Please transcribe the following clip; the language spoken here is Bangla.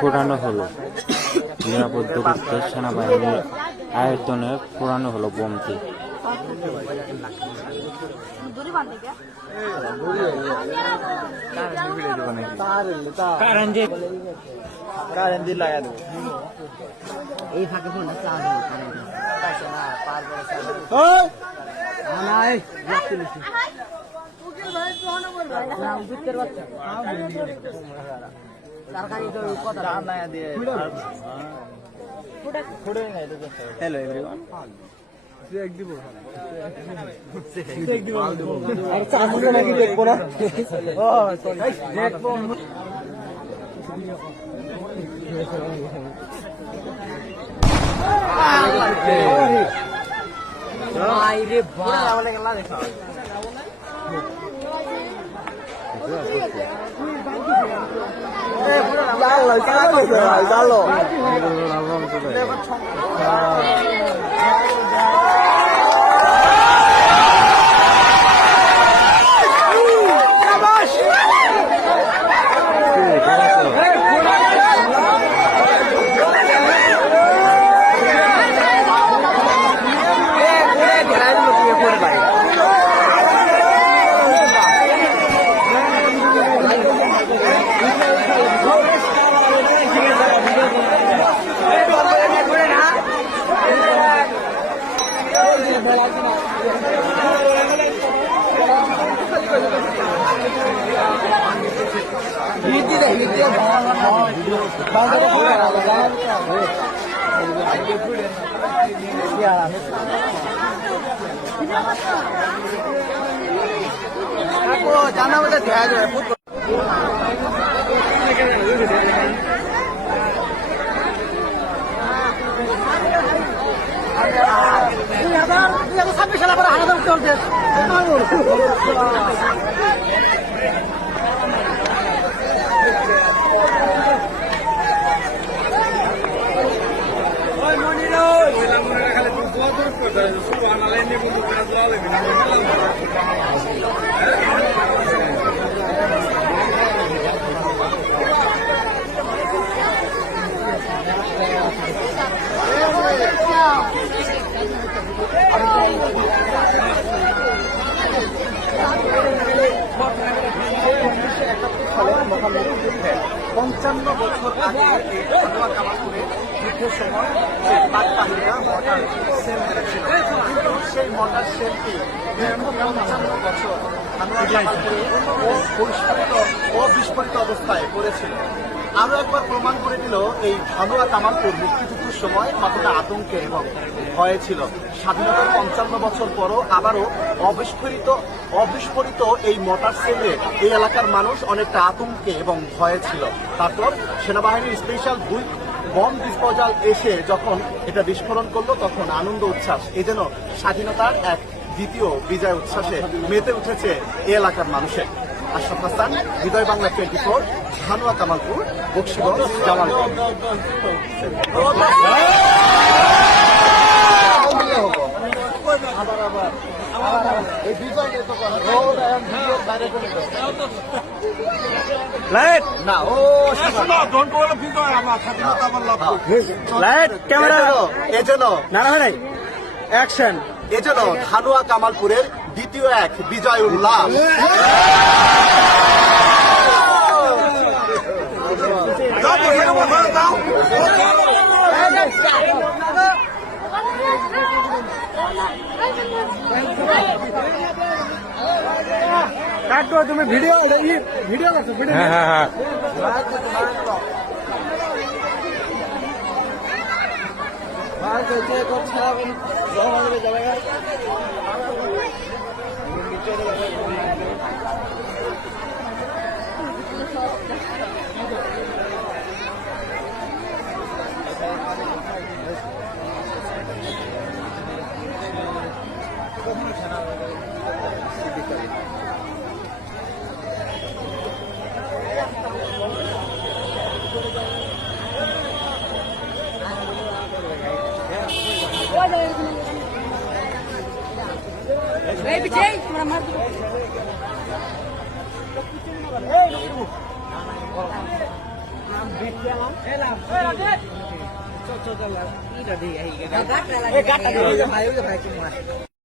ফোড়ানো হলো। নিরাপদ দূরত্বে সেনাবাহিনীর আয়তনে ফোড়ানো হলো বোমটি। এই ফাঁকে ফোনটা চার্জ হ্যালো এভরিওয়ান, দেখবো না। জানা বলে দেখা যাবে মুক্তিযুদ্ধে ৫৫ বছর আগে এই ঘটনা কামালপুরে যুদ্ধের সময় যে পাকবাহিনীরা মর্টার সেল মেরেছিল, কিন্তু সেই মর্টার সেলটি দীর্ঘ ৫৫ বছর ঘানুয়া কামালপুরে অবিস্ফোরিত অবস্থায় পড়েছিল। আরো একবার প্রমাণ করে দিল এই ঘানুয়া কামালপুর মুক্তিযুদ্ধের সময় কতটা আতঙ্কে এবং ভয়ে ছিল। স্বাধীনতার ৫৫ বছর পরও আবারও অবিস্ফোরিত এই মর্টার সেলে এই এলাকার মানুষ অনেকটা আতঙ্কে এবং ভয়ে ছিল। তারপর সেনাবাহিনীর স্পেশাল বম ডিসপোজাল এসে যখন এটা বিস্ফোরণ করলো, তখন আনন্দ উচ্ছ্বাস, এই যেন স্বাধীনতার এক দ্বিতীয় বিজয় উচ্ছ্বাসে মেতে উঠেছে এই এলাকার মানুষের। আশরাফ হাসান, হৃদয় বাংলা 24, ঘানুয়া কামালপুর, বকশীগঞ্জ, জামালগঞ্জ। লাইট না, ও লাইট ক্যামেরা এজন্য নারায়ণ অ্যাকশন, এজন্য ঘানুয়া কামালপুরের দ্বিতীয় এক বিজয় উল্লাস। কাটো তুমি ভিডিও ভিডিও করছো, ভিডিও। হ্যাঁ হ্যাঁ হ্যাঁ, গাটটা দিয়ে ভাই